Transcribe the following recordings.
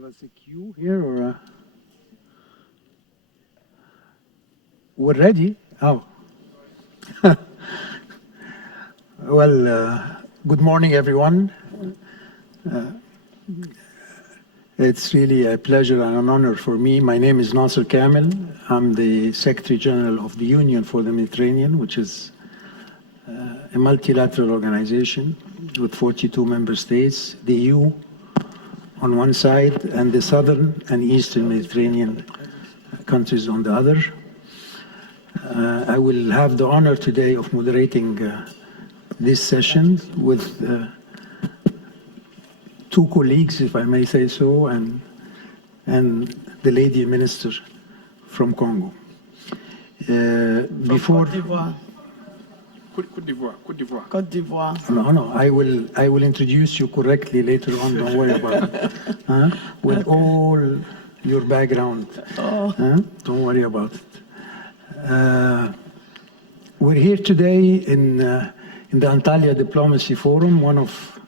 give us a cue here, or we're ready? Oh. Well, good morning, everyone. It's really a pleasure and an honor for me. My name is Nasser Kamel. I'm the Secretary General of the Union for the Mediterranean, which is a multilateral organization with 42 member states, the EU on one side, and the southern and eastern Mediterranean countries on the other. I will have the honor today of moderating this session with two colleagues, if I may say so, and the lady minister from Congo. Before Côte d'Ivoire. No, I will introduce you correctly later on. Don't worry about it. With all your background, don't worry about it. We're here today in the Antalya Diplomacy Forum, one of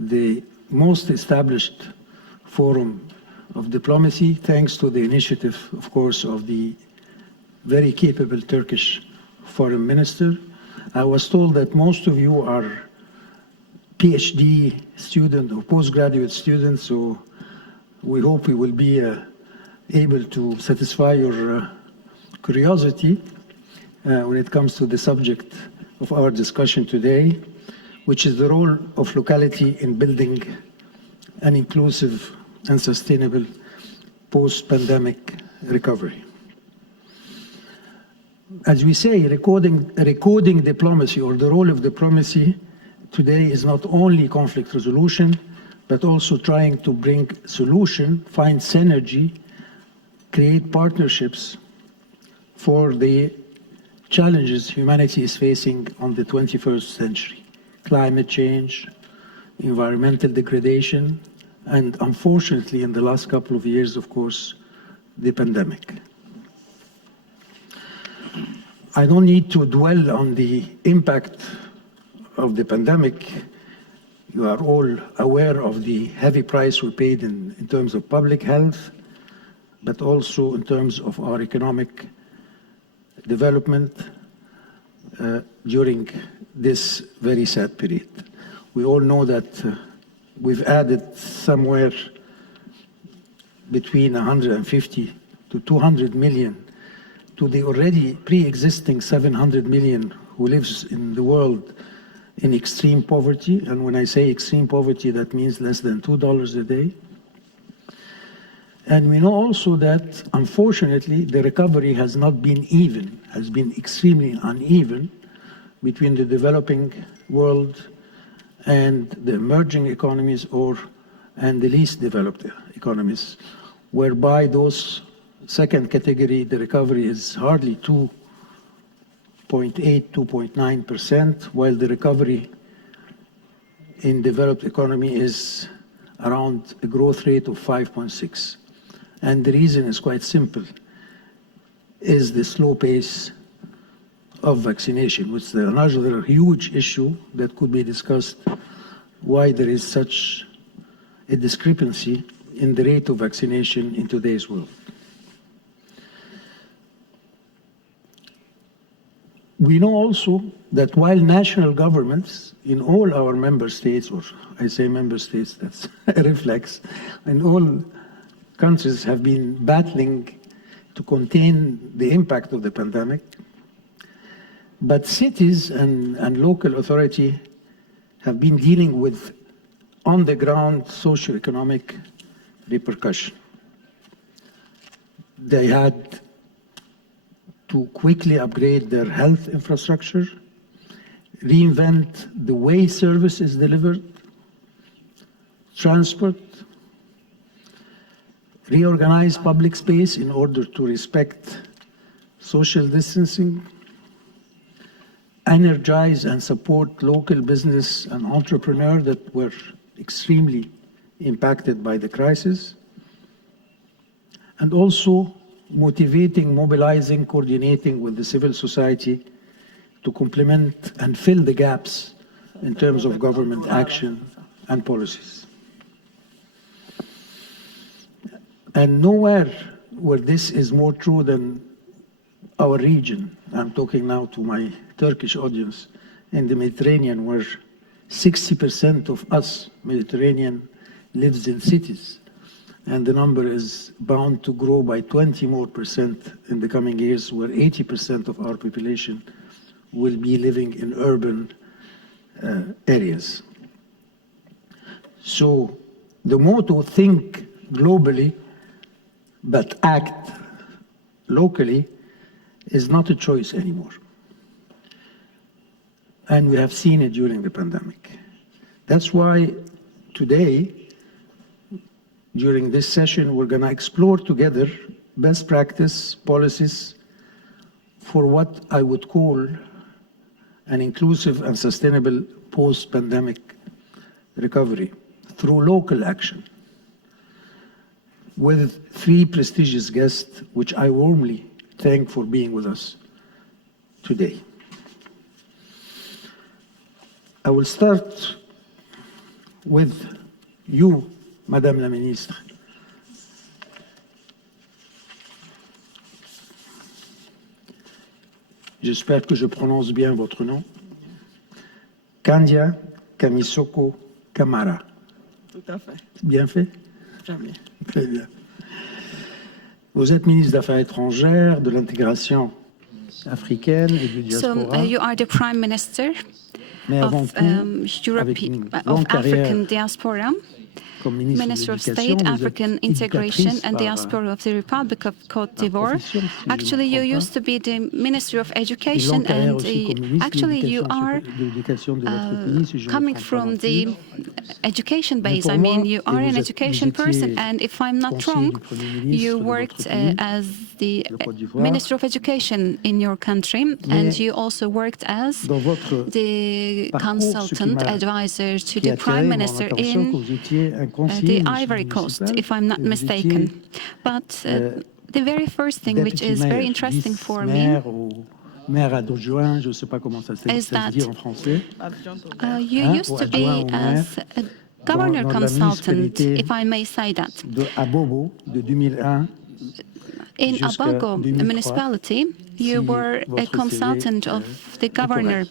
the most established forum of diplomacy, thanks to the initiative, of course, of the very capable Turkish foreign minister. I was told that most of you are PhD students or postgraduate students, so we hope we will be able to satisfy your curiosity when it comes to the subject of our discussion today, which is the role of locality in building an inclusive and sustainable post-pandemic recovery. As we say, recoding diplomacy, or the role of diplomacy today, is not only conflict resolution, but also trying to bring solution, find synergy, create partnerships for the challenges humanity is facing on the 21st century. Climate change, environmental degradation, and unfortunately, in the last couple of years, of course, the pandemic. I don't need to dwell on the impact of the pandemic. You are all aware of the heavy price we paid in terms of public health, but also in terms of our economic development during this very sad period. We all know that we've added somewhere between 150 to 200 million to the already pre-existing 700 million who lives in the world in extreme poverty. And when I say extreme poverty, that means less than $2 a day. And we know also that, unfortunately, the recovery has not been even, has been extremely uneven between the developing world and the emerging economies and the least developed economies, whereby those second category, the recovery is hardly 2.8, 2.9%, while the recovery in developed economy is around a growth rate of 5.6. And the reason is quite simple, is the slow pace of vaccination, which is another huge issue that could be discussed, why there is such a discrepancy in the rate of vaccination in today's world. We know also that while national governments in all our member states, or I say member states, that's a reflex, in all countries have been battling to contain the impact of the pandemic, but cities and local authority have been dealing with on-the-ground socioeconomic repercussion. They had to quickly upgrade their health infrastructure, reinvent the way service is delivered, transport, reorganize public space in order to respect social distancing, energize and support local business and entrepreneurs that were extremely impacted by the crisis, and also motivating, mobilizing, coordinating with the civil society to complement and fill the gaps in terms of government action and policies. And nowhere where this is more true than our region. I'm talking now to my Turkish audience in the Mediterranean, where 60% of us Mediterranean lives in cities. And the number is bound to grow by 20% more in the coming years, where 80% of our population will be living in urban areas. So the motto, think globally, but act locally, is not a choice anymore. And we have seen it during the pandemic. That's why today, during this session, we're going to explore together best practice policies for what I would call an inclusive and sustainable post-pandemic recovery through local action, with 3 prestigious guests, which I warmly thank for being with us today. I will start with you, Madame la Ministre. J'espère que je prononce bien votre nom. Kandia Kamisoko Kamara. Tout à fait. Bien fait? Très bien. Très bien. Vous êtes ministre des Affaires étrangères, de l'intégration africaine et du diaspora. So you are the Prime Minister Mais avant of, tout, avec une longue carrière African Diaspora, comme ministre Minister de of l'Éducation, State, vous êtes African Integration éducatrice and par, Diaspora of the Republic of Cote d'Ivoire. profession, si je ne Actually, me you trompe pas. used to be the Minister of Une Education, longue carrière and aussi comme ministre actually you are de l'Éducation de votre pays, si je ne me coming trompe pas from non the plus. education Mais base. pour I moi, mean, you et are vous an êtes- education vous étiez person, and if I'm not conseiller wrong, du Premier ministre you de worked votre pays, as the le Côte d'Ivoire. Minister of Education in your country, Mais and you also worked as dans votre the parcours, ce qui consultant m'a- advisor to qui the a attiré Prime mon Minister attention, que in vous étiez un conseiller the municipal, Ivory Coast, if I'm not que vous mistaken. étiez, But the very first thing which deputy is mayor, very interesting for me vice-maire ou maire adjoint, je ne sais pas comment ça se is dit that en français. Adjointe au maire. you Hein, used ou to adjoint be au maire, as a governor dans la consultant, municipalité if I may say that. À Bobo, de 2001 In jusqu'à Abago 2003, municipality, you si were a votre consultant CV, of the est governor. correct.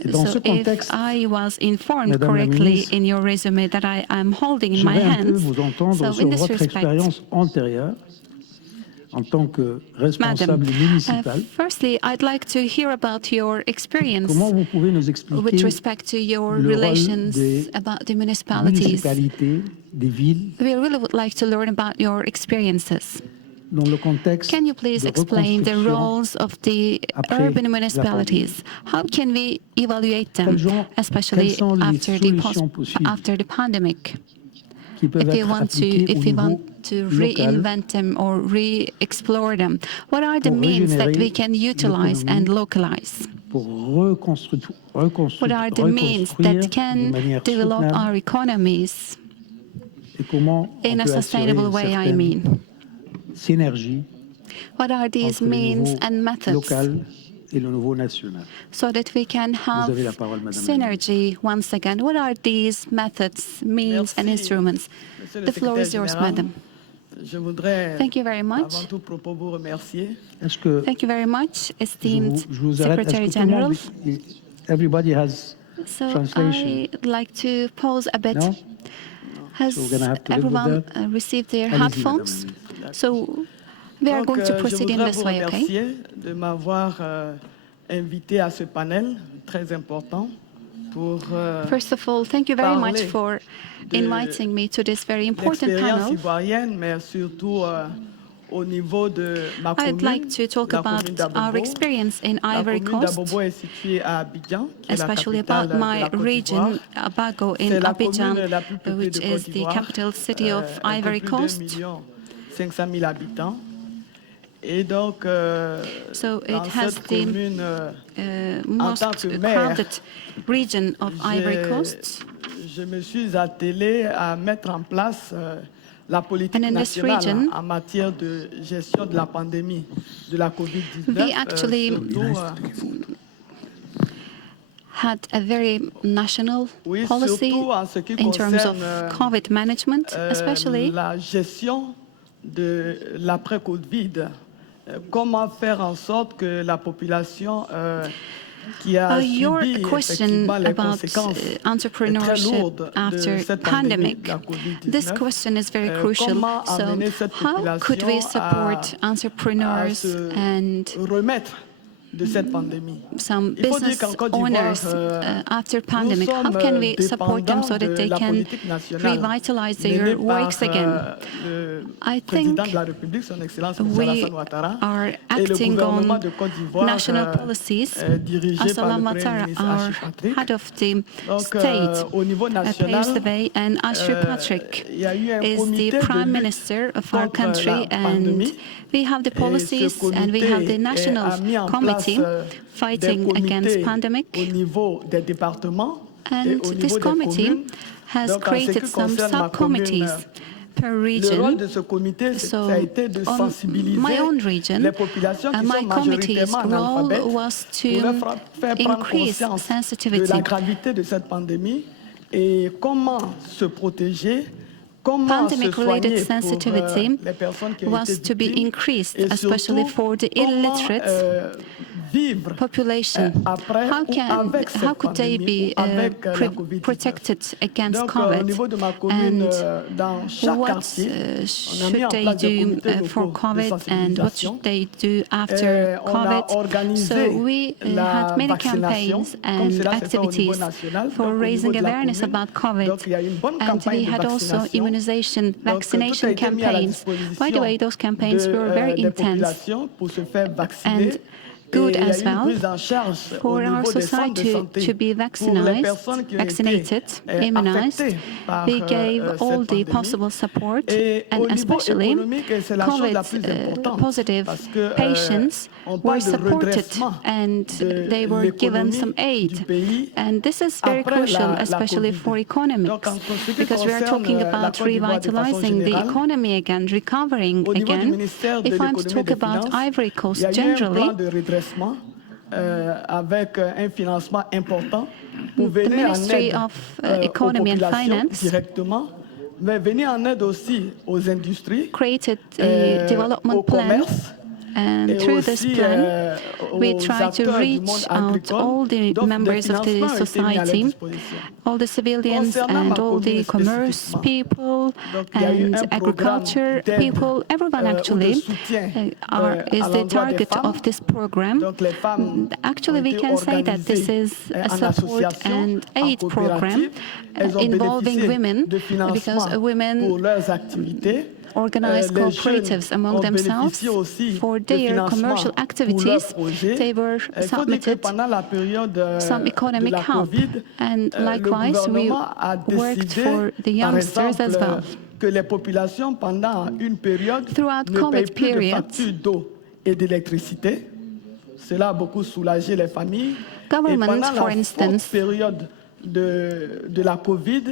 Et dans ce So contexte, if I was informed Madame la correctly ministre, in your resume that I am holding in my j'aimerais un peu hands, vous entendre so sur in this votre respect, expérience antérieure en tant que Madam, responsable municipal. firstly, I'd like to hear about your experience Comment vous pouvez nous with expliquer respect to your le rôle relations des about the municipalities? municipalités, des villes, We really would like to learn about your experiences. dans le contexte Can you please de explain the reconstruction roles of the après urban la municipalities? How can we evaluate them, especially quelles sont les after solutions possibles the pandemic? qui peuvent If we être want to, appliquées au if we niveau want to local reinvent them or re-explore them, what are the pour means that régénérer we can utilize and l'économie, localize? pour reconstruire What are the means that de can manière develop soutenable our economies et comment on in a peut assurer sustainable une way, I certaine mean? synergie What are these entre le means niveau and methods local et le niveau national. so that we can have avez la parole, Madame la synergy once again? What are these methods, means, and Merci, instruments? Monsieur le The floor is Secrétaire yours, général. madam. Je voudrais Thank you very much. avant tout propos vous remercier. Est-ce que Thank you very much, esteemed je vous arrête? Est-ce Secretary que tout le monde, General. everybody has So translation? I'd like to pause a bit. No? Has So we're gonna have to live with everyone that? received their Allez-y, headphones? Madame. So we are Donc, going to je proceed in voudrais this vous way, okay? remercier de m'avoir invité à ce panel très important pour First of all, thank you very much parler for inviting me to this very important l'expérience panel. ivoirienne, mais surtout au niveau de ma I'd commune, like to talk la about commune our d'Abobo. experience in La Ivory commune Coast, d'Abobo est située à Abidjan, qui est la especially capitale about de my la Côte region, d'Ivoire. Abago C'est in la Abidjan, commune la plus peuplée which de Côte is the d'Ivoire, capital city of un peu Ivory plus Coast. d'1,5 million habitants. Et donc, So dans it has cette the commune, en most tant que maire, crowded region of Ivory Coast. je me suis attelé à mettre en place la politique And in this nationale region, en matière de gestion de la pandémie de la COVID-19. we actually had a very national Oui, policy surtout en ce qui in terms of concerne, COVID management, especially la gestion de l'après-Covid. Comment faire en sorte que la population qui a your subi question effectivement les about conséquences très entrepreneurship lourdes de after cette pandémie pandemic. de la COVID-19, This question is very crucial. comment So, amener cette how could we population support à entrepreneurs se and remettre de cette pandémie? some Il faut dire business qu'en Côte d'Ivoire, owners after nous pandemic? How sommes can we support them so dépendants that de they la can politique nationale revitalize menée their par works again? le I président think de la République, son Excellence M. we Alassane Ouattara, are et le acting gouvernement on de Côte d'Ivoire national policies. dirigé par Assala le Premier Ouattara, ministre our Achille Patrick. head of the Donc, state, au niveau national, paves the way, and Ashri Patrick il y a eu un is the comité de prime lutte minister of our contre la country, and pandémie. we have the Et ce policies and we have the comité national a mis en committee place des fighting against comités pandemic. au niveau des départements et And au this niveau des committee communes. has Donc, en ce qui created some concerne ma commune, subcommittees per le rôle region. de ce comité, So, ça a été de on sensibiliser my own region, les populations qui my sont committee's majoritairement role analphabètes was pour leur to faire prendre increase conscience de sensitivity. la gravité de cette pandémie et comment se protéger, comment se Pandemic-related soigner pour sensitivity les personnes qui ont was été to be victimes increased, et especially surtout for the comment illiterate vivre population. après ou avec cette How could they pandémie be ou avec la COVID-19. protected against Donc, au COVID? niveau de ma commune, And dans chaque what quartier, on a mis should en they place des do comités for locaux de COVID and what sensibilisation. should they do after On a COVID? organisé So we la had many vaccination, campaigns comme and cela se fait au niveau activities national, for donc au raising niveau de la awareness commune. about COVID. Donc, il y a une bonne And campagne we de had also vaccination. immunization, Donc, tout a vaccination été mis à la campaigns. By the way, those campaigns were very des intense populations pour se faire vacciner. and good Et il y a as eu une well prise en charge au for our niveau des centres de society santé to be pour les personnes qui ont vaccinated, été immunized. affectées par We gave cette all the pandémie. possible support, Et and au niveau especially économique, c'est la chose la plus importante, COVID-positive parce que, patients on were parle de supported redressement and de they were given l'économie some du aid. pays And this is very après crucial, la especially COVID. for economics, Donc, en ce qui because we are concerne talking la about Côte d'Ivoire de façon revitalizing the générale, economy again, recovering au niveau du again. ministère de If I'm to l'économie et talk des about finances, Ivory il y Coast a eu un generally, plan de redressement avec un financement important pour the venir en Ministry aide of aux Economy and populations Finance directement, mais venir en aide aussi aux industries, created a au development plan, commerce, and et through this aussi plan, we aux try to acteurs du reach monde out agricole. all the Donc, des members of the financements ont été mis à leur society, disposition. all the civilians Concernant ma and all commune the commerce spécifiquement, people donc, il y a eu and un programme agriculture d'aide, people, everyone ou de actually soutien, is à the l'endroit des target femmes. of this program. Donc, les femmes Actually, ont we été can say that this organisées is a en support association, and en aid program coopérative. Elles ont involving bénéficié women de financement because women pour leurs activités. organized Les cooperatives jeunes among ont themselves bénéficié aussi for de their financement commercial pour leurs activities. projets. They were Il faut dire que submitted pendant la période some de economic la help, COVID, and le likewise we gouvernement a worked décidé, for the par youngsters as exemple, well. que les populations pendant une période Throughout ne COVID payent plus de period, factures d'eau et d'électricité. Cela a beaucoup soulagé les familles. Government, et pendant for la instance, forte période de la COVID,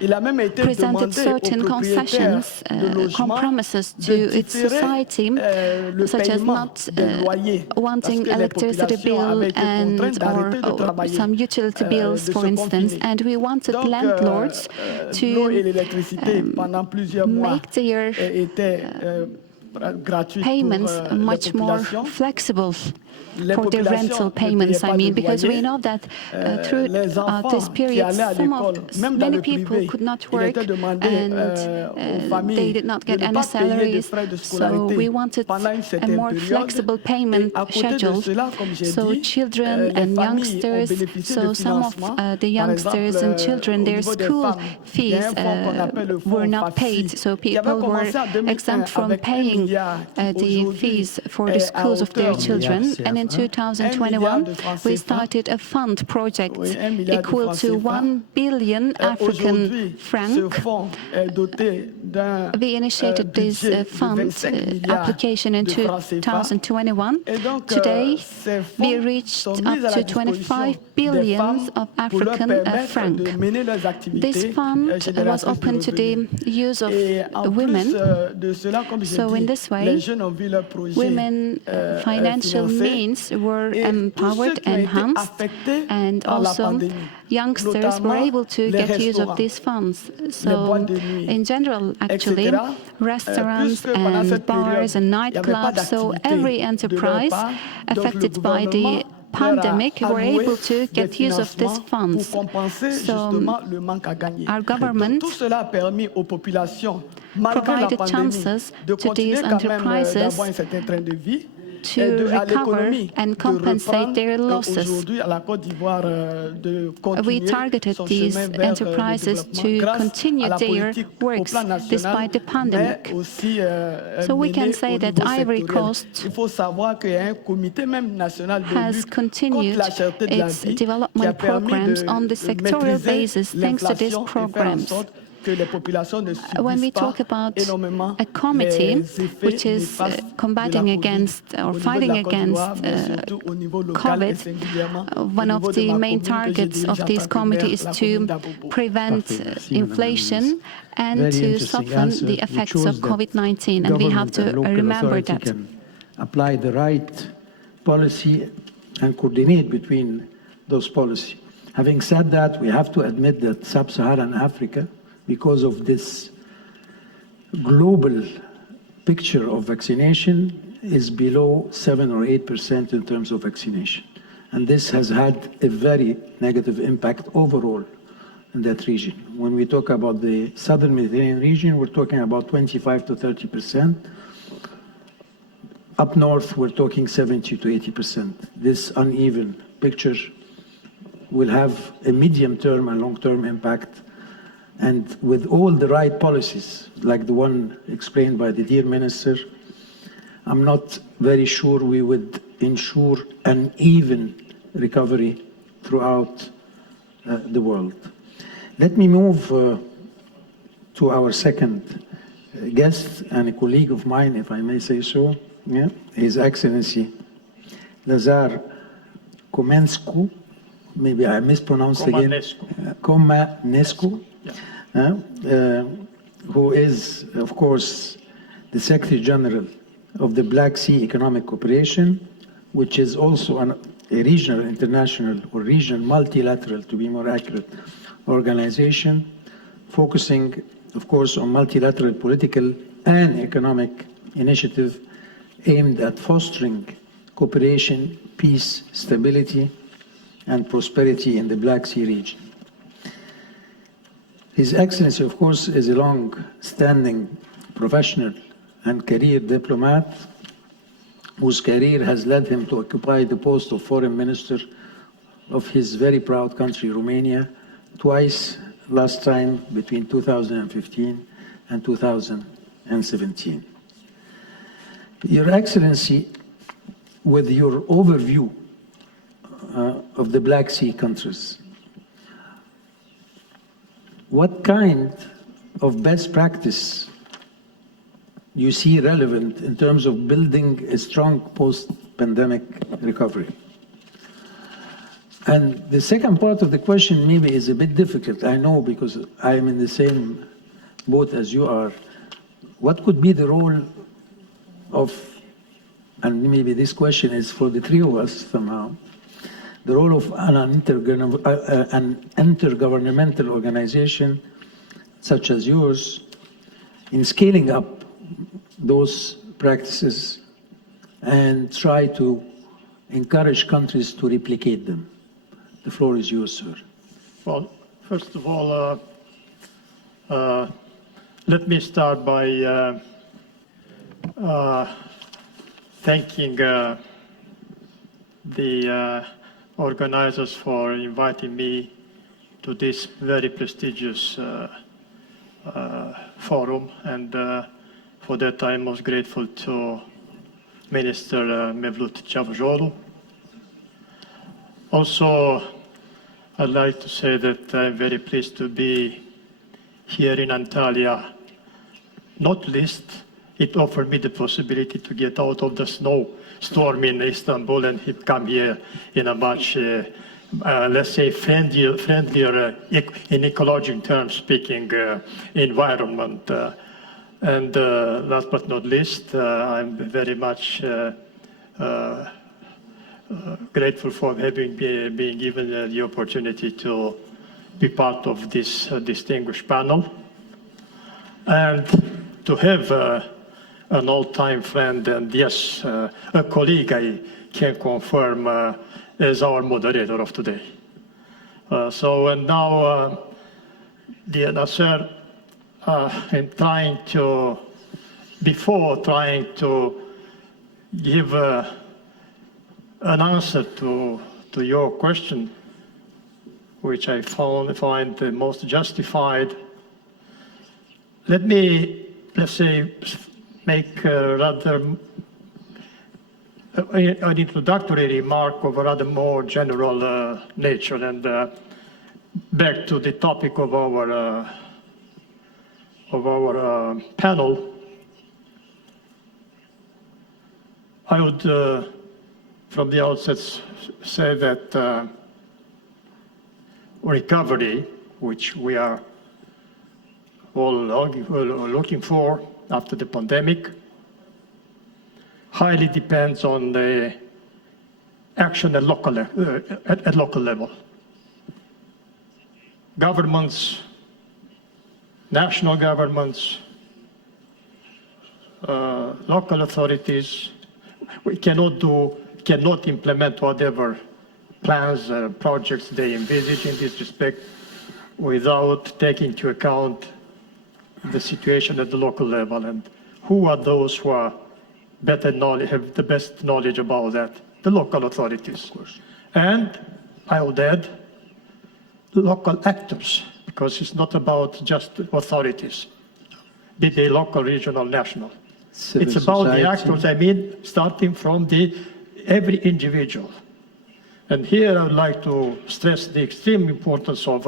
il a même été presented demandé aux certain propriétaires concessions, de logements compromises to de its différer society, le such as paiement not des loyers, parce wanting que les electricity populations bill avaient été contraintes d'arrêter de or travailler, some utility bills, de for se instance, confiner. and we wanted Donc, landlords l'eau et to l'électricité pendant plusieurs mois make their étaient gratuites payments pour les much more populations. flexible Les for the populations rental ne payments, payaient pas I mean, de because we loyer. know that through Les enfants this qui period, allaient à l'école, même dans many le people privé, could not il work était demandé and aux familles they did not de get ne any pas payer de salaries. frais de So scolarité we wanted pendant une a certaine more période. flexible payment Et à côté de schedule. cela, comme j'ai So dit, children les and familles ont youngsters, bénéficié so de some of financement. the Par youngsters exemple, and children, au their niveau des school femmes, il y a fees un fonds qu'on appelle le fonds were not paid. FAFSI, So qui avait people were commencé en 2001 exempt from avec 1 paying milliard, the aujourd'hui fees for est the à schools of their hauteur de children. milliard And in CFA. 2021, de francs we CFA. started a fund project Oui, 1 milliard de equal francs to CFA. 1 billion African Aujourd'hui, ce franc. fonds est doté d'un We initiated this budget de fund 25 milliards application in de francs CFA. 2021. Et donc, Today, ces fonds we reached sont up mis à la to disposition 25 des billions femmes of pour leur African permettre franc. de mener leurs activités This fund was génératrices de open to the revenus. use of Et en women. plus de cela, comme j'ai So in dit, this les way, jeunes ont vu leur projet women financial financé. means were Et tous ceux empowered, qui ont été enhanced, affectés and par la also pandémie, youngsters were notamment able to les get use of restaurants, these funds. les So, boîtes de nuit, in general, actually, etc. restaurants Puisque pendant and cette période, bars and il n'y avait pas nightclubs, so d'activité every de leur enterprise part, donc le affected by the gouvernement pandemic leur a were alloué able to des get use of these financements funds. pour compenser So, justement le manque à gagner. our Donc, government tout cela a permis aux populations, malgré la provided pandémie, chances de to continuer these quand même enterprises d'avoir un certain train de vie. to À recover l'économie and de compensate reprendre their losses. aujourd'hui à la Côte d'Ivoire de We continuer targeted son these chemin vers le enterprises développement to grâce continue à la their politique au works plan national, despite the mais pandemic. aussi So we can menée say au that niveau Ivory sectoriel. Coast Il faut savoir qu'il y a un comité même national de has lutte contre continued la cherté de la its vie qui a development permis programs on the de sectorial maîtriser basis thanks to these l'inflation et faire en programs. sorte que les populations ne When we subissent pas talk about énormément a committee les effets which is néfastes de la combating Covid against au or niveau de fighting la Côte d'Ivoire, against mais surtout au niveau local et COVID, singulièrement au one niveau of de the ma main commune que je targets dirige of en this tant que committee maire, is la to commune d'Abobo. prevent Parfait, merci, Madame la inflation Ministre. and Very to interesting soften answer, the which effects shows of that COVID-19, and we have government to and local remember authority that. can apply the right policy and coordinate between those policies. Having said that, we have to admit that sub-Saharan Africa, because of this global picture of vaccination, is below 7 or 8% in terms of vaccination. And this has had a very negative impact overall in that region. When we talk about the southern Mediterranean region, we're talking about 25 to 30%. Up north, we're talking 70 to 80%. This uneven picture will have a medium-term and long-term impact. And with all the right policies, like the one explained by the dear minister, I'm not very sure we would ensure an even recovery throughout the world. Let me move to our second guest and a colleague of mine, if I may say so, yeah? His Excellency Lazar Komenscu, maybe I mispronounced again. Komanescu, who is, of course, the Secretary General of the Black Sea Economic Cooperation, which is also a regional, international, or regional multilateral, to be more accurate, organization, focusing, of course, on multilateral political and economic initiative aimed at fostering cooperation, peace, stability, and prosperity in the Black Sea region. His Excellency, of course, is a long-standing professional and career diplomat whose career has led him to occupy the post of Foreign Minister of his very proud country, Romania, twice, last time between 2015 and 2017. Your Excellency, with your overview of the Black Sea countries, what kind of best practice do you see relevant in terms of building a strong post-pandemic recovery? And the second part of the question maybe is a bit difficult, I know, because I am in the same boat as you are. What could be the role of, and maybe this question is for the three of us somehow, the role of an intergovernmental organization such as yours in scaling up those practices and try to encourage countries to replicate them? The floor is yours, sir. Well, first of all, let me start by thanking the organizers for inviting me to this very prestigious forum, and for that I'm most grateful to Minister Mevlut Cavusoglu. Also, I'd like to say that I'm very pleased to be here in Antalya. Not least, it offered me the possibility to get out of the snowstorm in Istanbul and come here in a much, let's say, friendlier in ecological terms speaking, environment. And last but not least, I'm very much grateful for being given the opportunity to be part of this distinguished panel and to have an old-time friend and, yes, a colleague I can confirm as our moderator of today. And now, dear Nasser, before trying to give an answer to your question, which I find the most justified, let me, let's say, make an introductory remark of a rather more general nature, and back to the topic of our panel. I would, from the outset, say that recovery, which we are all looking for after the pandemic, highly depends on the action at local level. Governments, national governments, local authorities, we cannot implement whatever plans, projects they envisage in this respect without taking into account the situation at the local level. And who are those who are have the best knowledge about that? The local authorities. Of course. And I would add, local actors, because it's not about just authorities, be they local, regional, national. It's about the actors, starting from every individual. And here I would like to stress the extreme importance of,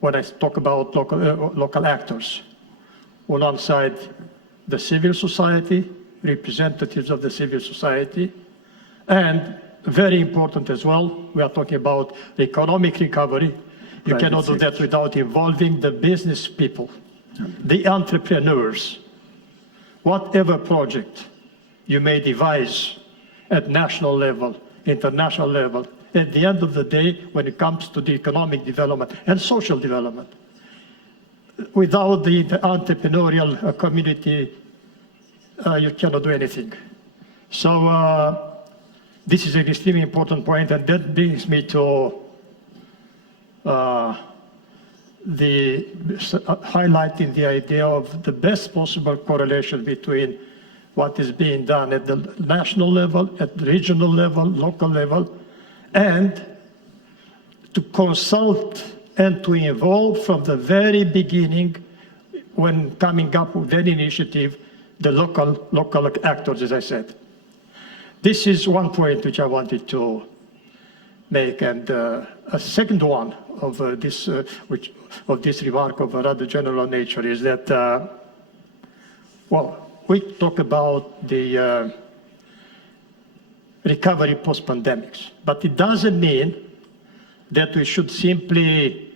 when I talk about local actors. On one side, the civil society, representatives of the civil society, and very important as well, we are talking about economic recovery. You cannot do that without involving the business people, the entrepreneurs. Whatever project you may devise at national level, international level, at the end of the day, when it comes to the economic development and social development, without the entrepreneurial community, you cannot do anything. So this is an extremely important point, and that brings me to highlighting the idea of the best possible correlation between what is being done at the national level, at the regional level, local level, and to consult and to involve from the very beginning when coming up with any initiative, the local actors, as I said. This is one point which I wanted to make, and a second one of this remark of a rather general nature is that, we talk about the recovery post-pandemics, but it doesn't mean that we should simply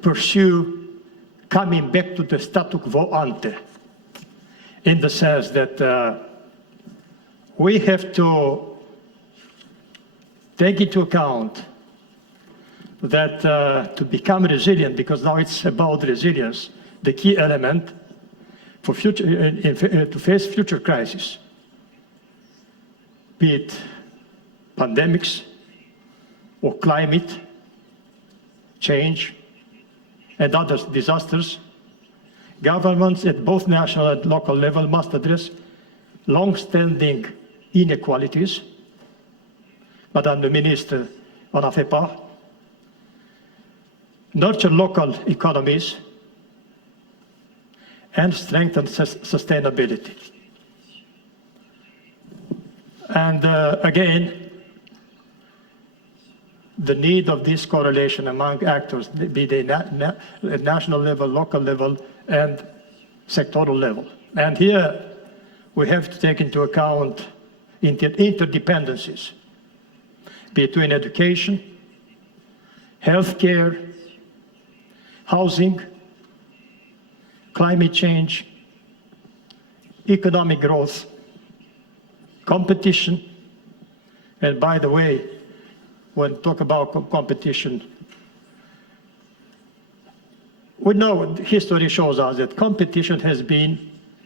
pursue coming back to the status quo ante, in the sense that we have to take into account that to become resilient, because now it's about resilience, the key element for to face future crises, be it pandemics or climate change and other disasters. Governments at both national and local level must address long-standing inequalities. Madame la Ministre en a fait part. Nurture local economies and strengthen sustainability. And again, the need of this correlation among actors, be they at national level, local level, and sectoral level. And here we have to take into account interdependencies between education, healthcare, housing, climate change, economic growth, competition, and by the way, when talk about competition, we know history shows us that competition has been,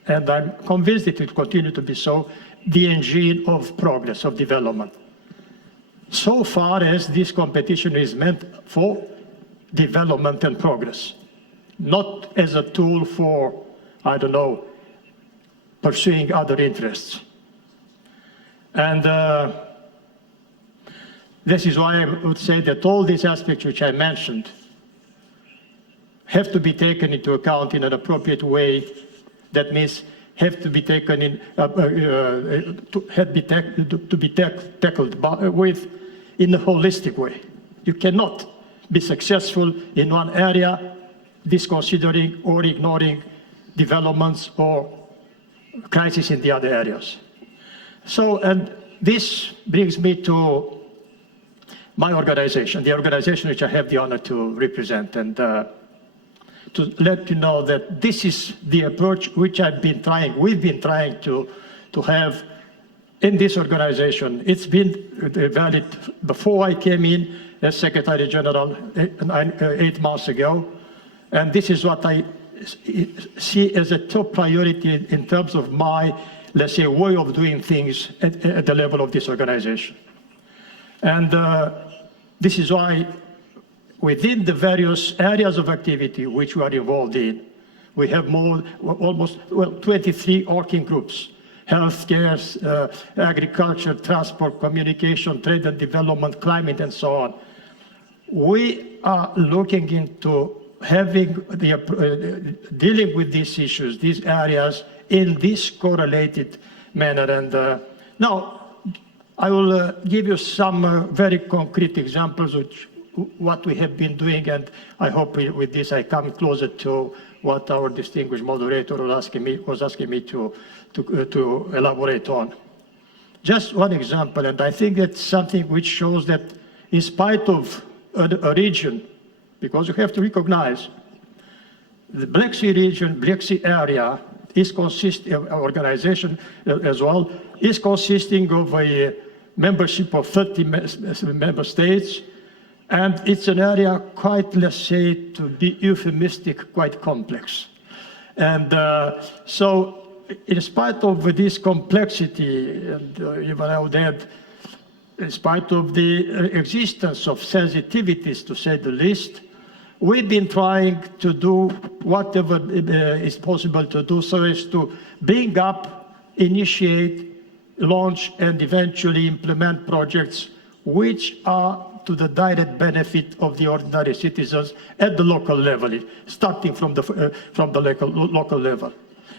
and I'm convinced it will continue to be so, the engine of progress, of development. So far as this competition is meant for development and progress, not as a tool for, I don't know, pursuing other interests. And this is why I would say that all these aspects which I mentioned have to be taken into account in an appropriate way. That means have to be taken in, to be tackled in a holistic way. You cannot be successful in one area, disconsidering or ignoring developments or crises in the other areas. So, and this brings me to my organization, the organization which I have the honor to represent, and to let you know that this is the approach which we've been trying to have in this organization. It's been valid before I came in as Secretary General 8 months ago, and this is what I see as a top priority in terms of my, let's say, way of doing things at the level of this organization. And this is why within the various areas of activity which we are involved in, we have almost 23 working groups: healthcare, agriculture, transport, communication, trade and development, climate, and so on. We are looking into having dealing with these issues, these areas, in this correlated manner. And now, I will give you some very concrete examples of what we have been doing, and I hope with this I come closer to what our distinguished moderator was asking me to elaborate on. Just one example, and I think that's something which shows that in spite of a region, because you have to recognize the Black Sea region, Black Sea area is consisting of organization as well, is consisting of a membership of 30 member states, and it's an area quite, let's say, to be euphemistic, quite complex. And so in spite of this complexity, and even I would add, in spite of the existence of sensitivities, to say the least, we've been trying to do whatever is possible to do so as to bring up, initiate, launch, and eventually implement projects which are to the direct benefit of the ordinary citizens at the local level, starting from the local level,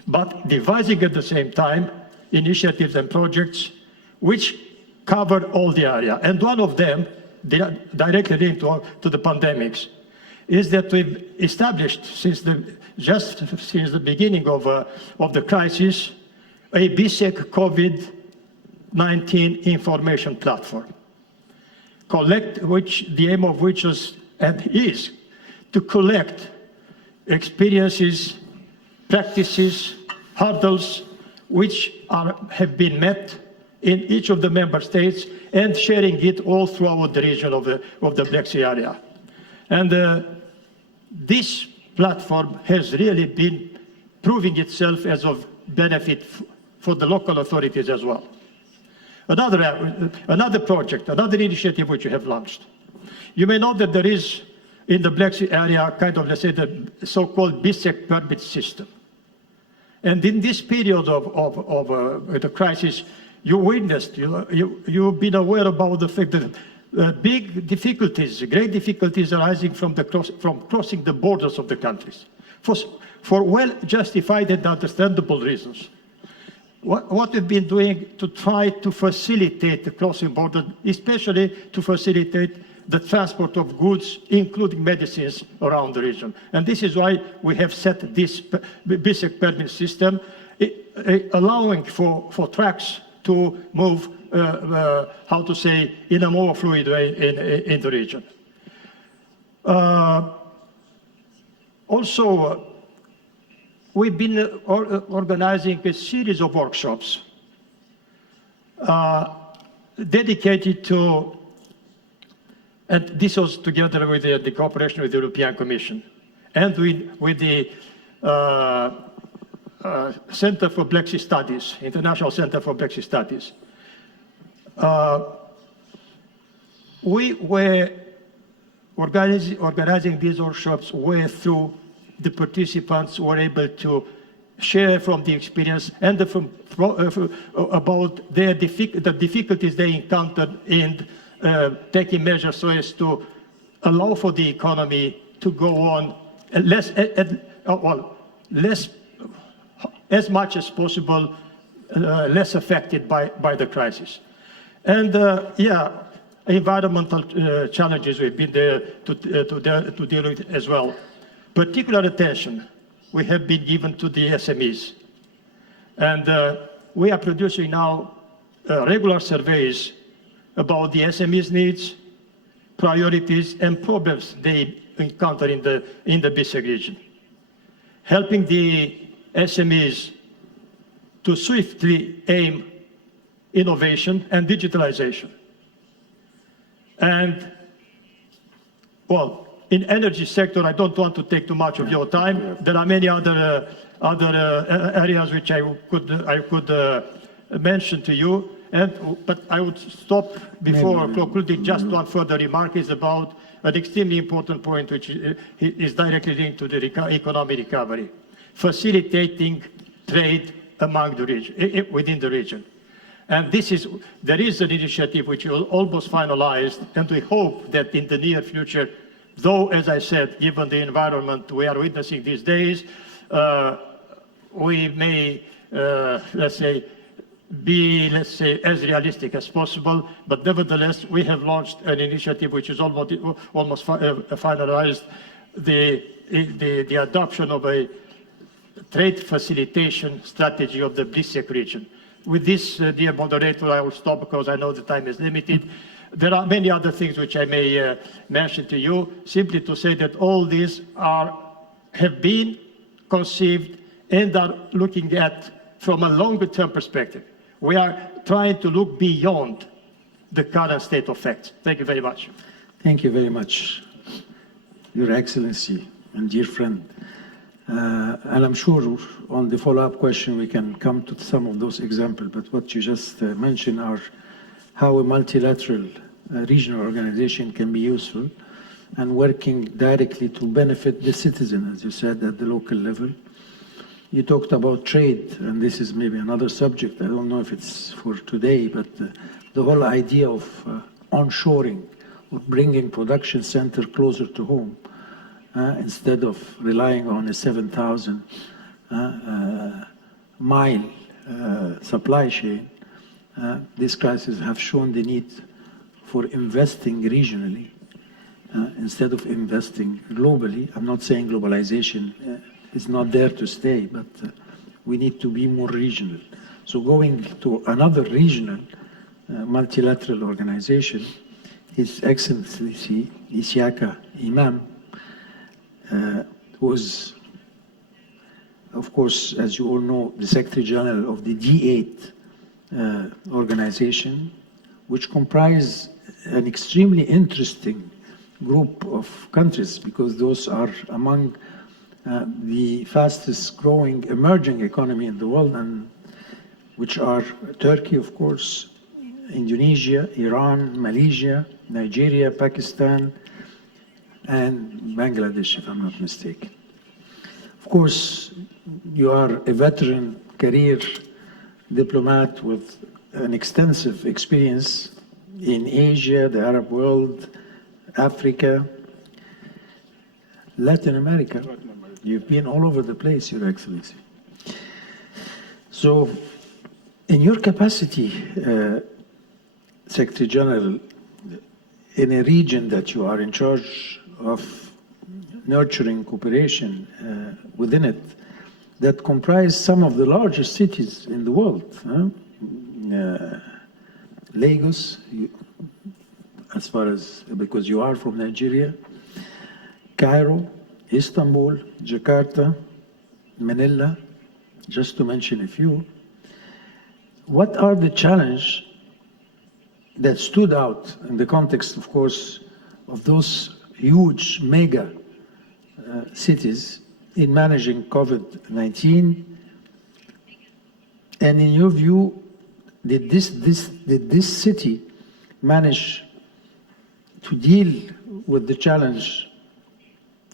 but devising at the same time initiatives and projects which cover all the area. And one of them, directly linked to the pandemics, is that we've established just since the beginning of the crisis a BSEC COVID-19 information platform, the aim of which is to collect experiences, practices, hurdles which have been met in each of the member states, and sharing it all throughout the region of the Black Sea area. And this platform has really been proving itself as of benefit for the local authorities as well. Another project, another initiative which we have launched. You may know that there is in the Black Sea area kind of, let's say, the so-called BSEC permit system. And in this period of the crisis, you witnessed, you've been aware about the fact that big difficulties, great difficulties arising from crossing the borders of the countries for well-justified and understandable reasons. What we've been doing to try to facilitate the crossing border, especially to facilitate the transport of goods, including medicines, around the region. And this is why we have set this basic permit system, allowing for trucks to move, how to say, in a more fluid way in the region. Also, we've been organizing a series of workshops dedicated to, and this was together with the cooperation with the European Commission and with the Center for Black Sea Studies, International Center for Black Sea Studies. We were organizing these workshops where through the participants were able to share from the experience and about the difficulties they encountered in taking measures so as to allow for the economy to go on as much as possible, less affected by the crisis. And environmental challenges we've been there to deal with as well. Particular attention we have been given to the SMEs. And we are producing now regular surveys about the SMEs' needs, priorities, and problems they encounter in the BISEC region. Helping the SMEs to swiftly aim innovation and digitalization. And, well, in energy sector, I don't want to take too much of your time. There are many other areas which I could mention to you. But I would stop before concluding. Just one further remark is about an extremely important point which is directly linked to the economic recovery. Facilitating trade among the region, within the region. And there is an initiative which is almost finalized, and we hope that in the near future, though, as I said, given the environment we are witnessing these days, we may, be as realistic as possible. But nevertheless, we have launched an initiative which is almost finalized, the adoption of a trade facilitation strategy of the BISEC region. With this, dear moderator, I will stop because I know the time is limited. There are many other things which I may mention to you, simply to say that all these have been conceived and are looking at from a longer term perspective. We are trying to look beyond the current state of facts. Thank you very much. Thank you very much, Your Excellency and dear friend. And I'm sure on the follow-up question we can come to some of those examples, but what you just mentioned are how a multilateral regional organization can be useful and working directly to benefit the citizen, as you said, at the local level. You talked about trade, and this is maybe another subject. I don't know if it's for today, but the whole idea of onshoring, or bringing production center closer to home, instead of relying on a 7,000 mile supply chain. This crisis have shown the need for investing regionally instead of investing globally. I'm not saying globalization is not there to stay, but we need to be more regional. So going to another regional multilateral organization, His Excellency Isiaka Imam, who is, of course, as you all know, the Secretary General of the G8 organization, which comprise an extremely interesting group of countries, because those are among the fastest growing emerging economy in the world, and which are Turkey, of course, Indonesia, Iran, Malaysia, Nigeria, Pakistan, and Bangladesh, if I'm not mistaken. Of course, you are a veteran career diplomat with an extensive experience in Asia, the Arab world, Africa, Latin America. You've been all over the place, Your Excellency. So, in your capacity, Secretary General, in a region that you are in charge of nurturing cooperation within it, that comprise some of the largest cities in the world. Lagos, as far as, because you are from Nigeria, Cairo, Istanbul, Jakarta, Manila, just to mention a few. What are the challenges that stood out in the context, of course, of those huge mega cities in managing COVID-19? And in your view, did this city manage to deal with the challenge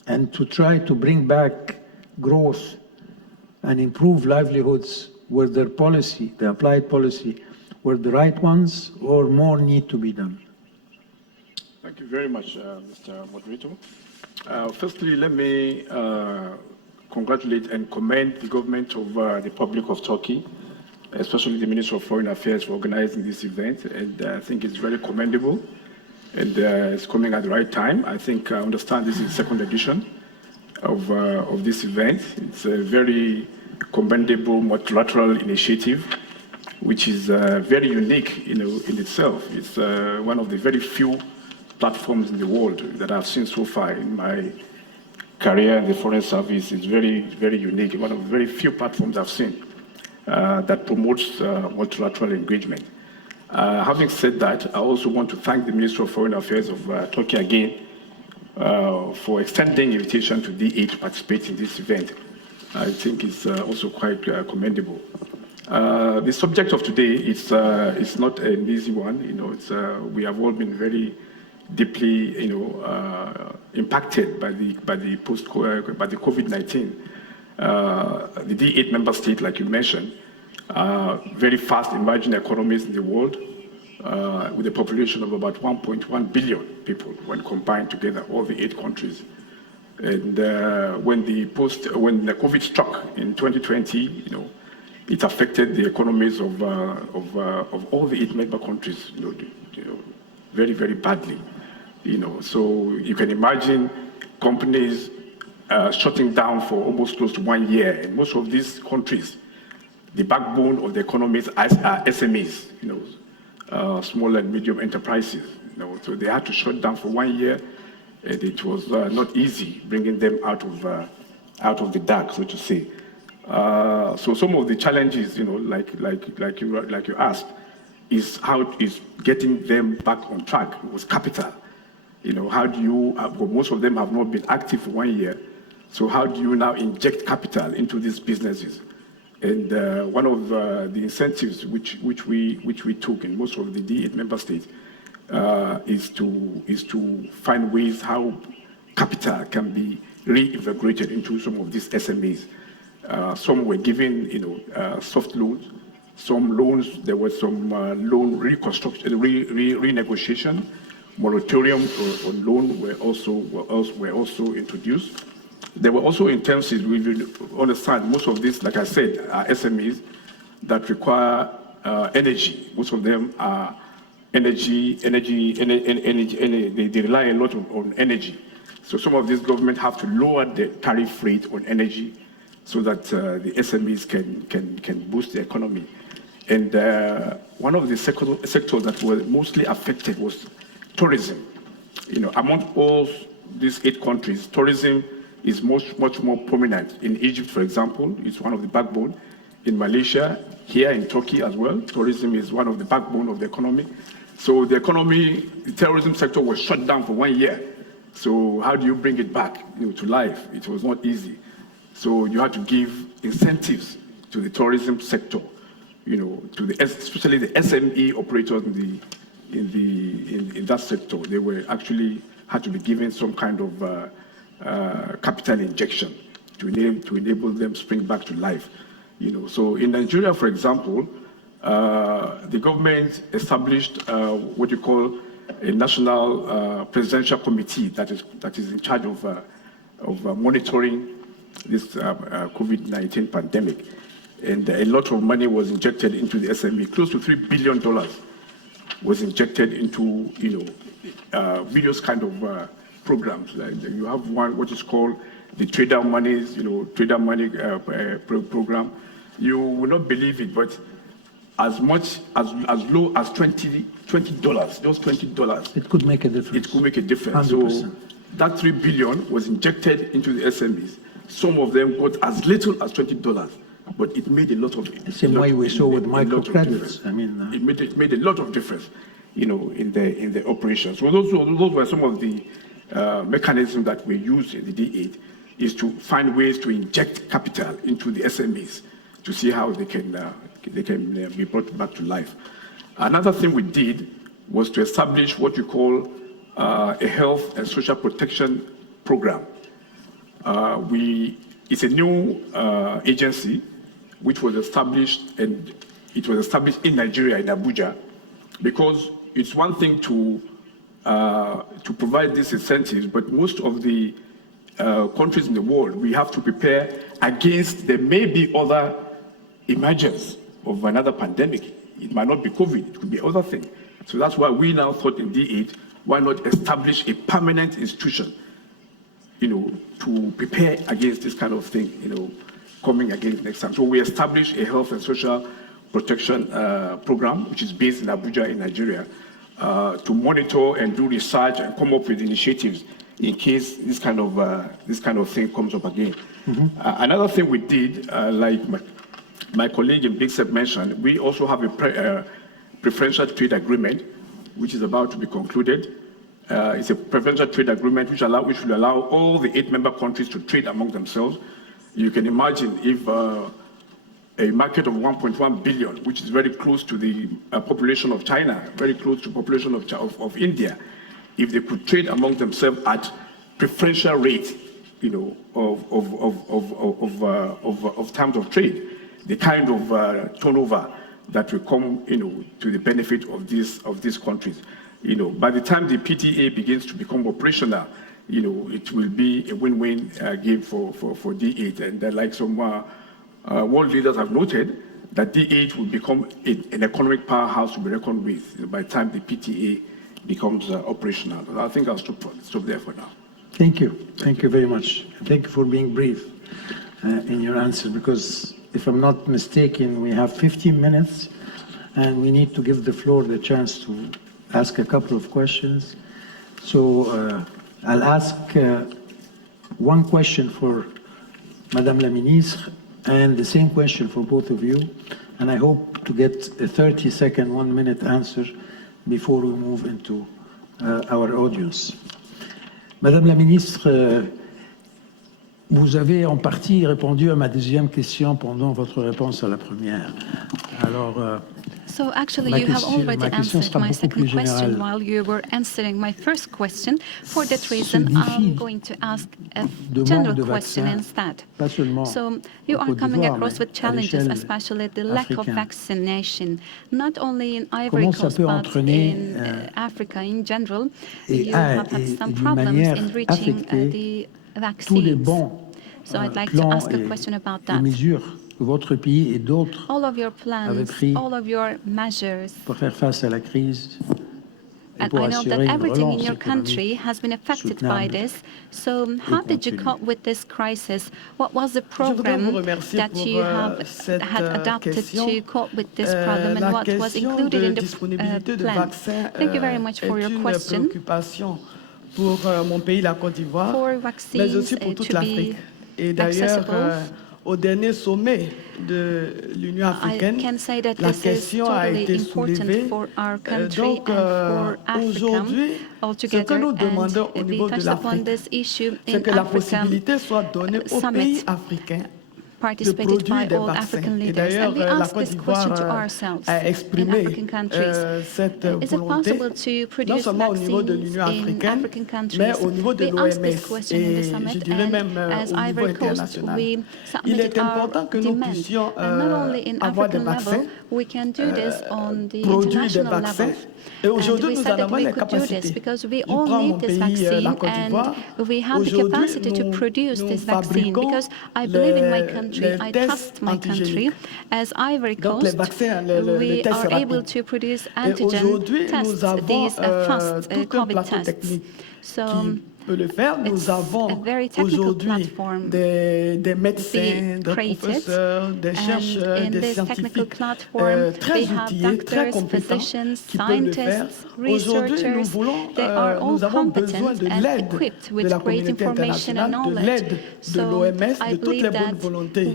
and to try to bring back growth and improve livelihoods? Were their policy, the applied policy, were the right ones, or more need to be done? Thank you very much, Mr. Moderator. Firstly, let me congratulate and commend the government of the Republic of Turkey, especially the Minister of Foreign Affairs, for organizing this event. And I think it's very commendable, and it's coming at the right time. I think I understand this is the second edition of this event. It's a very commendable multilateral initiative, which is very unique, in itself. It's one of the very few platforms in the world that I've seen so far in my career in the Foreign Service. It's very, very unique. One of the very few platforms I've seen that promotes multilateral engagement. Having said that, I also want to thank the Minister of Foreign Affairs of Turkey again for extending invitation to D8 to participate in this event. I think it's also quite commendable. The subject of today is not an easy one. We have all been very deeply, impacted by the COVID-19. The D8 member state, like you mentioned, very fast emerging economies in the world, with a population of about 1.1 billion people when combined together, all the 8 countries. And when the COVID struck in 2020, it affected the economies of all the 8 member countries, very, very badly. So you can imagine companies shutting down for almost close to 1 year. In most of these countries, the backbone of the economies are SMEs, small and medium enterprises. So they had to shut down for 1 year. And it was not easy bringing them out of the dark, so to say. So some of the challenges, like you asked, is getting them back on track with capital. How do you? Well, most of them have not been active for 1 year. So how do you now inject capital into these businesses? And one of the incentives which we took in most of the D8 member states is to find ways how capital can be reinvigorated into some of these SMEs. Some were given, soft loans. Some loans, there was some loan reconstruction, renegotiation, moratorium on loan were also introduced. There were also intensives. We understand most of these, like I said, are SMEs that require energy. Most of them are energy. They rely a lot on energy. So some of these governments have to lower the tariff rate on energy so that the SMEs can boost the economy. And one of the sectors that were mostly affected was tourism. Among all these 8 countries, tourism is much more prominent. In Egypt, for example, it's one of the backbone. In Malaysia, here in Turkey as well, tourism is one of the backbone of the economy. So the tourism sector was shut down for 1 year. So how do you bring it back to life? It was not easy. So you had to give incentives to the tourism sector, especially the SME operators in that sector. They were actually had to be given some kind of capital injection to enable them to spring back to life. So in Nigeria, for example, the government established what you call a national presidential committee that is in charge of monitoring this COVID-19 pandemic. And a lot of money was injected into the SME. Close to $3 billion was injected into various kind of programs. You have one what is called the trader monies, trader money program. You will not believe it, but as low as $20, just $20. It could make a difference. It could make a difference. 100%. So that $3 billion was injected into the SMEs. some of them got as little as $20, but it made a lot of The same way we saw with microcredits. I mean, it made a lot of difference, in the operations. So those were some of the mechanisms that we use in the D8, is to find ways to inject capital into the SMEs to see how they can be brought back to life. Another thing we did was to establish what we call a health and social protection program. It's a new agency which was established, and it was established in Nigeria, in Abuja, because it's one thing to provide these incentives, but most of the countries in the world, we have to prepare against there may be other emergence of another pandemic. It might not be COVID, it could be other things. So that's why we now thought in D8, why not establish a permanent institution, to prepare against this kind of thing, coming again next time. So we established a health and social protection program, which is based in Abuja, in Nigeria, to monitor and do research and come up with initiatives in case this kind of thing comes up again. Another thing we did, like my colleague in Big Step mentioned, we also have a preferential trade agreement, which is about to be concluded. It's a preferential trade agreement which will allow all the 8 member countries to trade among themselves. You can imagine if a market of 1.1 billion, which is very close to the population of China, very close to the population of India, if they could trade among themselves at preferential rate, of terms of trade, the kind of turnover that will come, to the benefit of these countries. By the time the PTA begins to become operational, it will be a win-win game for D8. And like some world leaders have noted, that D8 will become an economic powerhouse to be reckoned with by the time the PTA becomes operational. I think I'll stop there for now. thank you. Thank you very much. Thank you for being brief in your answer, because if I'm not mistaken, we have 15 minutes and we need to give the floor the chance to ask a couple of questions. So I'll ask one question for Madame la Ministre and the same question for both of you. And I hope to get a 30-second, 1-minute answer before we move into our audience. Madame la Ministre, vous avez en partie répondu à ma deuxième question pendant votre réponse à la première. Alors, So actually, you have already answered my second question while you were answering my first question. For that reason, I'm going to ask a general question instead. So you are coming across with challenges, especially the lack of vaccination, not only in Ivory Coast, but in Africa in general. You have had some problems in reaching the vaccines. So I'd like to ask a question about that. Votre pays et d'autres all of your plans, all of your measures, pour faire face à la crise. And I know that everything in your country has been affected by this. So how did you cope with this crisis? What was the program that you had adopted to cope with this problem, and what was included in the plan? Thank you very much for your question. For vaccines to be accessible, au dernier sommet de l'Union africaine, la question a été soulevée. Donc, aujourd'hui, ce que nous demandons au niveau de l'Afrique, c'est que la possibilité soit donnée aux pays africains de produire des vaccins. Et d'ailleurs, la Côte d'Ivoire a exprimé cette volonté, non seulement au niveau de l'Union africaine, mais au niveau de l'OMS et je dirais même au niveau international. Il est important que nous puissions avoir des vaccins, produire des vaccins. Et aujourd'hui, nous en avons les capacités. Je prends mon pays, la Côte d'Ivoire. Aujourd'hui, nous fabriquons les tests antigéniques. Donc, les vaccins, les tests rapides. Et aujourd'hui, nous avons tout un plateau technique peut le faire. Nous avons aujourd'hui des médecins, des professeurs, des chercheurs, des scientifiques très outillés, très compétents qui peuvent le faire. Aujourd'hui, nous avons besoin de l'aide de la communauté internationale, de l'aide de l'OMS, de toutes les bonnes volontés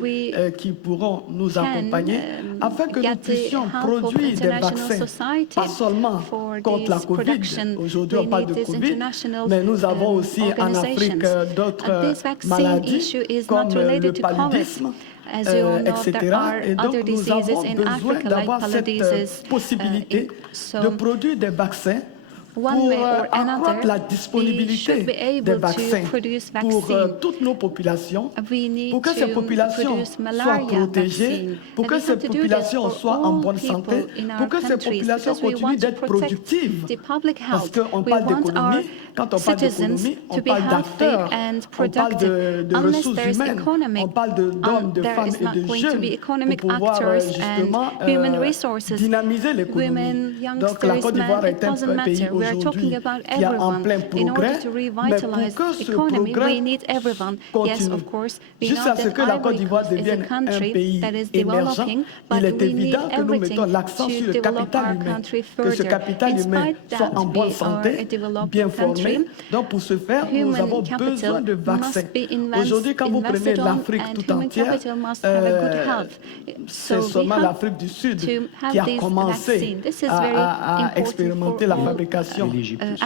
qui pourront nous accompagner afin que nous puissions produire des vaccins, pas seulement contre la COVID. Aujourd'hui, on parle de COVID, mais nous avons aussi en Afrique d'autres maladies comme le paludisme, etc. Et donc, nous avons besoin d'avoir cette possibilité de produire des vaccins pour accroître la disponibilité des vaccins pour toutes nos populations, pour que ces populations soient protégées, pour que ces populations soient en bonne santé, pour que ces populations continuent d'être productives. Parce qu'on parle d'économie, quand on parle d'économie, on parle d'acteurs, on parle de ressources humaines, on parle d'hommes, de femmes et de jeunes pour pouvoir justement dynamiser l'économie. Donc la Côte d'Ivoire est un pays aujourd'hui qui est en plein progrès, mais pour que ce progrès continue, jusqu'à ce que la Côte d'Ivoire devienne un pays émergent, il est évident que nous mettons l'accent sur le capital humain, que ce capital humain soit en bonne santé, bien formé. Donc pour ce faire, nous avons besoin de vaccins. Aujourd'hui, quand vous prenez l'Afrique tout entière, c'est seulement l'Afrique du Sud qui a commencé à expérimenter la fabrication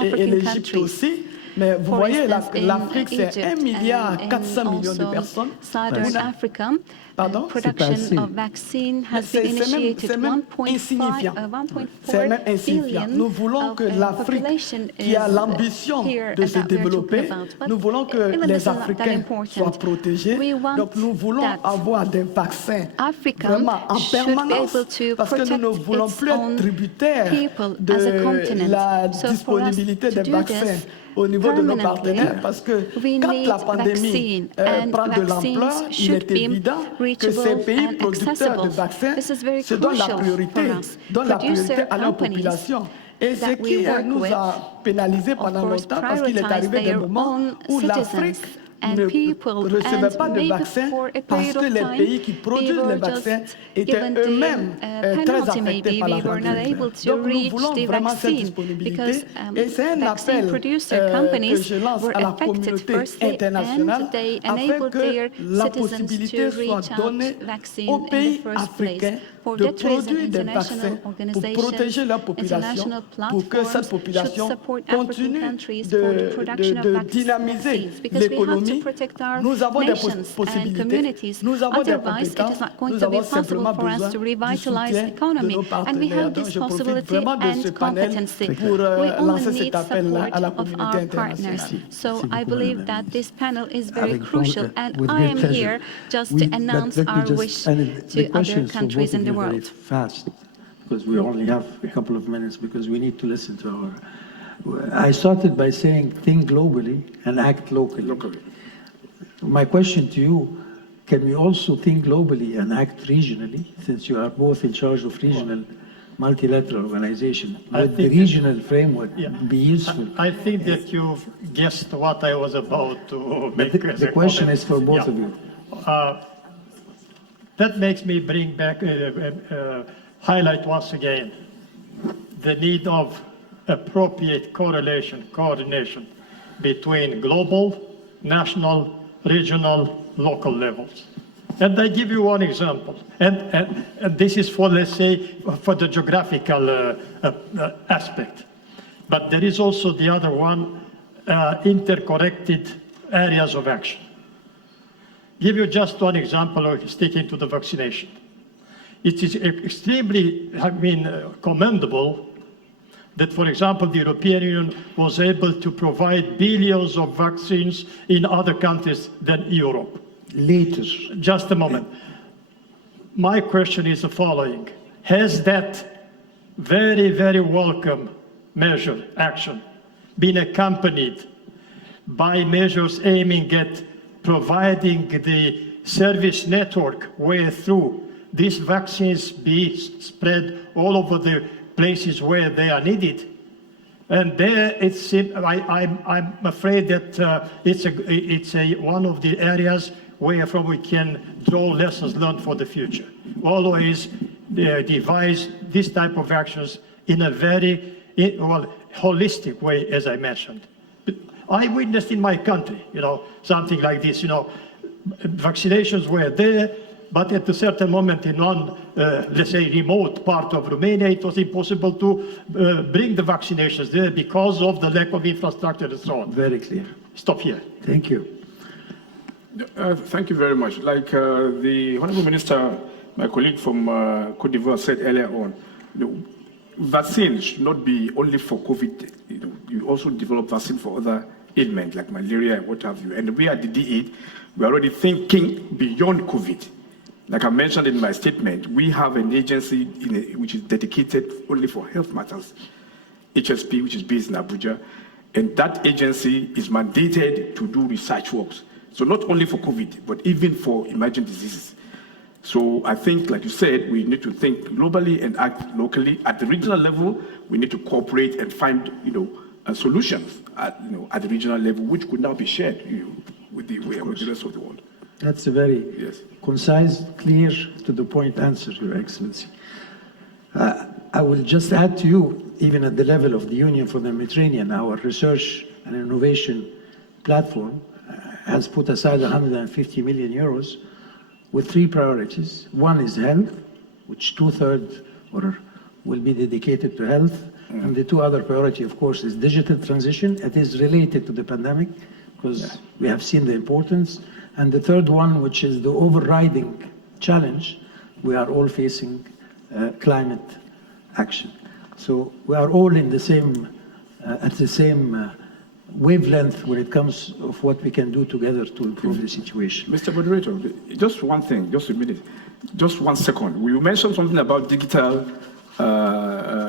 et l'Égypte aussi. Mais vous voyez, l'Afrique, c'est 1,4 milliard de personnes. Pardon? C'est même insignifiant. C'est même insignifiant. Nous voulons que l'Afrique, qui a l'ambition de se développer, nous voulons que les Africains soient protégés. Donc nous voulons avoir des vaccins vraiment en permanence parce que nous ne voulons plus être tributaires de la disponibilité des vaccins au niveau de nos partenaires, parce que quand la pandémie prend de l'ampleur, il est évident que ces pays producteurs de vaccins se donnent la priorité à leur population. Et ce qui nous a pénalisés pendant longtemps, parce qu'il est arrivé des moments où l'Afrique ne recevaient pas de vaccins parce que les pays qui produisent les vaccins étaient eux-mêmes très affectés par la pandémie. Donc nous voulons vraiment cette disponibilité et c'est un appel que je lance à la communauté internationale afin que la possibilité soit donnée aux pays africains de produire des vaccins pour protéger leur population, pour que cette population continue de dynamiser l'économie. Nous avons des possibilités, nous avons des compétences, nous avons simplement besoin du soutien de nos partenaires. Donc je profite vraiment de ce panel pour lancer cet appel à la communauté internationale. So I believe that this panel is very crucial, and I am here just to announce our wish to other countries in the world. Fast, because we only have a couple of minutes, because we need to listen to I started by saying think globally and act locally. My question to you, can we also think globally and act regionally, since you are both in charge of regional multilateral organization? Would the regional framework be useful? I think that you've guessed what I was about to make. The question is for both of you. That makes me bring back, highlight once again, the need of appropriate coordination between global, national, regional, local levels. And I give you one example, and this is for, let's say, for the geographical aspect. But there is also the other one, interconnected areas of action. Give you just one example of sticking to the vaccination. It is extremely, commendable that, for example, the European Union was able to provide billions of vaccines in other countries than Europe. Later. Just a moment. My question is the following. Has that very, very welcome measure, action, been accompanied by measures aiming at providing the service network where through these vaccines be spread all over the places where they are needed? And there, I'm afraid that it's one of the areas where we can draw lessons learned for the future. Always devise this type of actions in a very holistic way, as I mentioned. I witnessed in my country, something like this. Vaccinations were there, but at a certain moment in one, let's say, remote part of Romania, it was impossible to bring the vaccinations there because of the lack of infrastructure and so on. Very clear. Stop here. Thank you. Thank you very much. Like the Honorable Minister, my colleague from Cote d'Ivoire said earlier on, vaccine should not be only for COVID. You also develop vaccine for other ailments like malaria and what have you. And we at the D8, we're already thinking beyond COVID. Like I mentioned in my statement, we have an agency which is dedicated only for health matters, HSP, which is based in Abuja. And that agency is mandated to do research works. So not only for COVID, but even for emerging diseases. So I think, like you said, we need to think globally and act locally. At the regional level, we need to cooperate and find, solutions at the regional level, which could now be shared with the rest of the world. That's a very concise, clear, to the point answer, Your Excellency. I will just add to you, even at the level of the Union for the Mediterranean, our research and innovation platform has put aside 150 million euros with 3 priorities. One is health, which 2/3 will be dedicated to health. And the 2 other priority, of course, is digital transition. It is related to the pandemic because we have seen the importance. And the 3rd one, which is the overriding challenge, we are all facing climate action. So we are all in the same, at the same wavelength when it comes of what we can do together to improve the situation. Mr. Moderator, just one thing, just a minute, just 1 second. You mentioned something about digital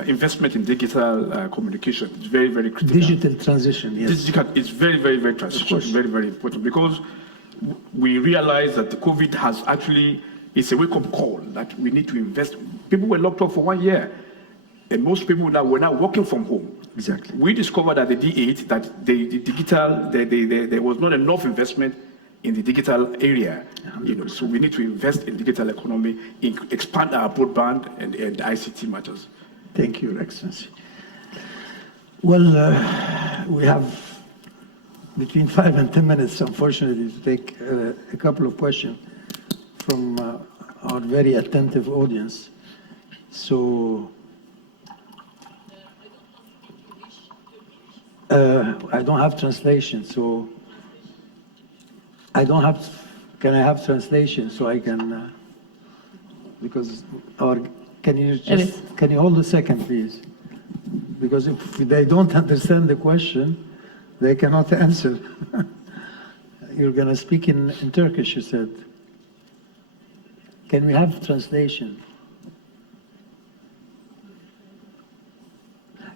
investment in digital communication. It's very, very critical. Digital transition, yes. Digital is very, very, very transition, very, very important, because we realize that the COVID has actually, it's a wake-up call that we need to invest. People were locked up for 1 year, and most people now were now working from home. Exactly. We discovered at the D8 that there was not enough investment in the digital area. So we need to invest in digital economy, expand our broadband and ICT matters. Thank you, Your Excellency. Well, we have between 5 and 10 minutes, unfortunately, to take a couple of questions from our very attentive audience. So I don't have translation, so can I have translation so I can, because can you hold a second, please? Because if they don't understand the question, they cannot answer. You're going to speak in Turkish, you said. Can we have translation?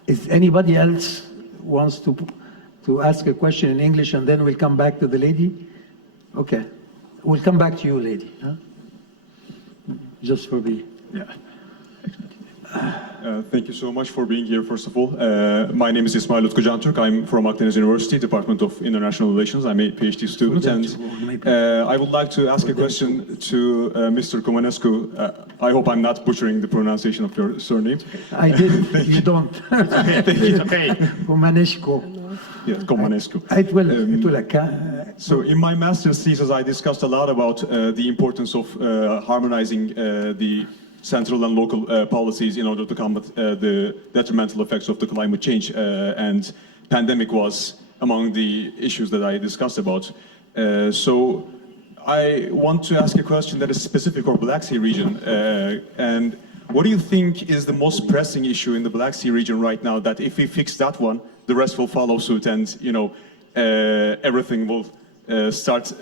Is anybody else wants to ask a question in English, and then we'll come back to the lady? Okay. We'll come back to you, lady. Huh? Just for the... Yeah. Thank you so much for being here, first of all. My name is İsmail Utku Canturk. I'm from Akdeniz University, Department of International Relations. I'm a PhD student, and I would like to ask a question to Mr. Comanescu. I hope I'm not butchering the pronunciation of your surname. I did. You don't. It's okay. Comanescu. Yes, Comanescu. It will. So in my master's thesis, I discussed a lot about the importance of harmonizing the central and local policies in order to combat the detrimental effects of the climate change, and pandemic was among the issues that I discussed about. So I want to ask a question that is specific for Black Sea region, and what do you think is the most pressing issue in the Black Sea region right now, that if we fix that one, the rest will follow suit, and everything will start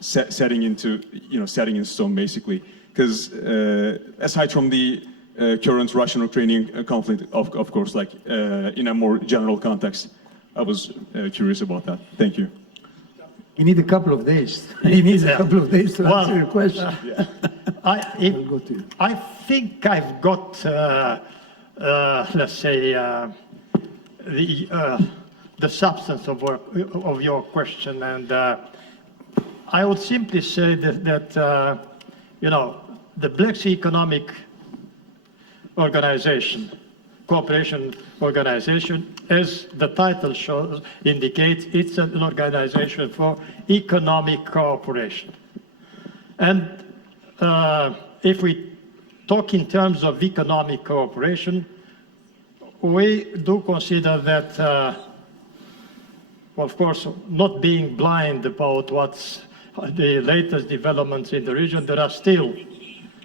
setting in stone, basically? Because aside from the current Russian-Ukrainian conflict, of course, like in a more general context, I was curious about that. Thank you. You need a couple of days. He needs a couple of days to answer your question. I think I've got, let's say, the substance of your question, and I would simply say that the Black Sea Economic Organization, Cooperation Organization, as the title shows, indicates, it's an organization for economic cooperation. And if we talk in terms of economic cooperation, we do consider that, of course, not being blind about what's the latest developments in the region, there are still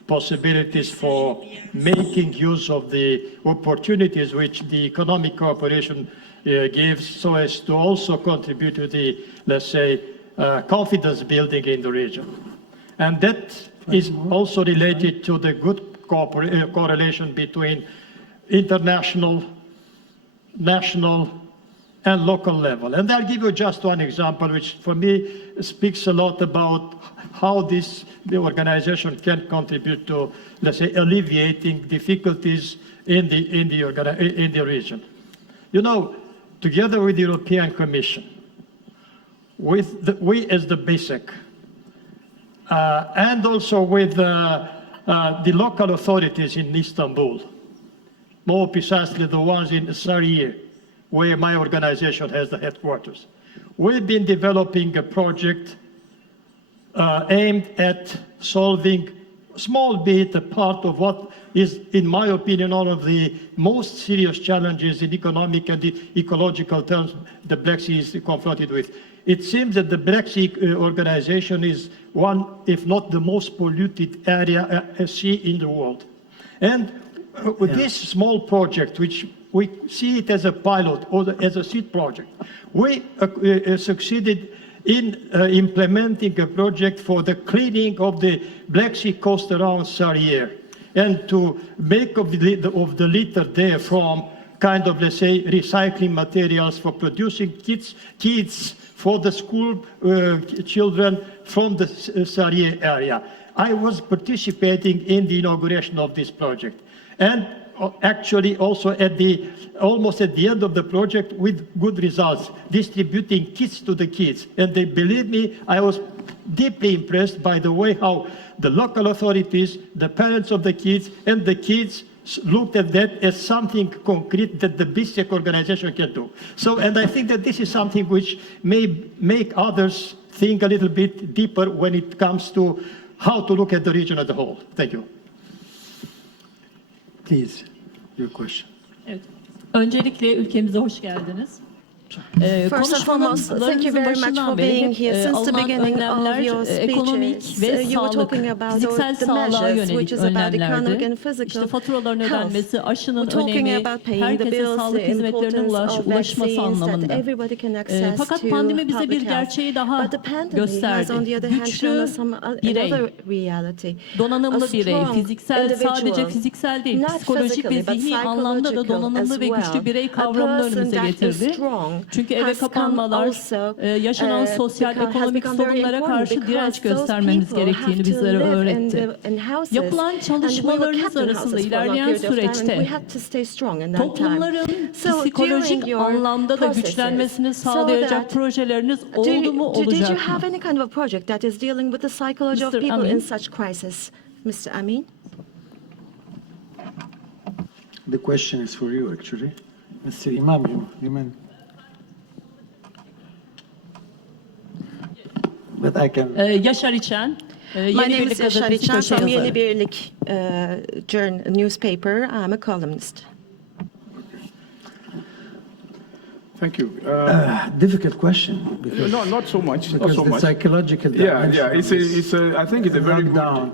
possibilities for making use of the opportunities which the economic cooperation gives, so as to also contribute to the, let's say, confidence building in the region. And that is also related to the good correlation between international, national, and local level. And I'll give you just one example, which for me speaks a lot about how the organization can contribute to, let's say, alleviating difficulties in the region. Together with the European Commission, we as the BISEC, and also with the local authorities in Istanbul, more precisely the ones in Sarıyer, where my organization has the headquarters. We've been developing a project aimed at solving a small bit, a part of what is, in my opinion, one of the most serious challenges in economic and ecological terms the Black Sea is confronted with. It seems that the Black Sea organization is one, if not the most polluted area sea in the world. And with this small project, which we see it as a pilot or as a seed project, we succeeded in implementing a project for the cleaning of the Black Sea coast around Sarıyer, and to make of the litter there from kind of, let's say, recycling materials for producing kits for the school children from the Sarıyer area. I was participating in the inauguration of this project, and actually also almost at the end of the project with good results, distributing kits to the kids. And they, believe me, I was deeply impressed by the way how the local authorities, the parents of the kids, and the kids looked at that as something concrete that the BISEC organization can do. So, and I think that this is something which may make others think a little bit deeper when it comes to how to look at the region as a whole. Thank you. Please, your question. Evet. Öncelikle ülkemize hoş geldiniz. First and foremost, thank you very much for being here. Since the beginning of your speeches, you were talking about the measures, which is about economic and physical health. We're talking about paying the bills, the importance of vaccines that everybody can access to public health. But the pandemic has, on the other hand, shown us another reality. Donanımlı birey, fiziksel, sadece fiziksel değil, psikolojik ve zihni anlamda da donanımlı ve güçlü birey kavramını önümüze getirdi. Çünkü eve kapanmalar, yaşanan sosyal, ekonomik sorunlara karşı direnç göstermemiz gerektiğini bizlere öğretti. Yapılan çalışmalarınız arasında ilerleyen süreçte toplumların psikolojik anlamda da güçlenmesini sağlayacak projeleriniz oldu mu, olacak mı? Did you have any kind of a project that is dealing with the psychology of people in such crisis, Mr. Amin? The question is for you, actually. Mr. Imam, you meant... But I can... Yaşar İçen. My name is Yaşar İçen from Yeni Birlik newspaper. I'm a columnist. Thank you. Difficult question. Because, no, not so much. Because not so the much. Psychological dimension. Yeah. I think it's a very good.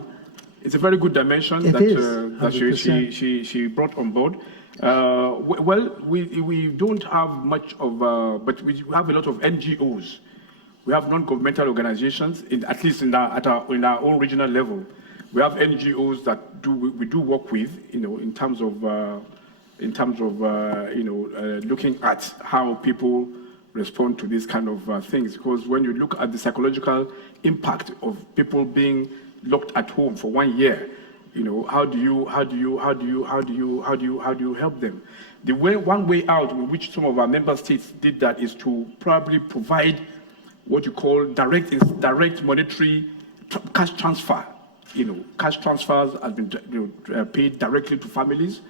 It's a very good dimension that she brought on board. Well, we don't have much of, but we have a lot of NGOs. We have non-governmental organizations, at least in our own regional level. We have NGOs that we do work with, in terms of looking at how people respond to these kind of things. Because when you look at the psychological impact of people being locked at home for 1 year, You know, how do you help them? One way out in which some of our member states did that is to probably provide what you call direct monetary cash transfer. You know, cash transfers have been paid directly to families.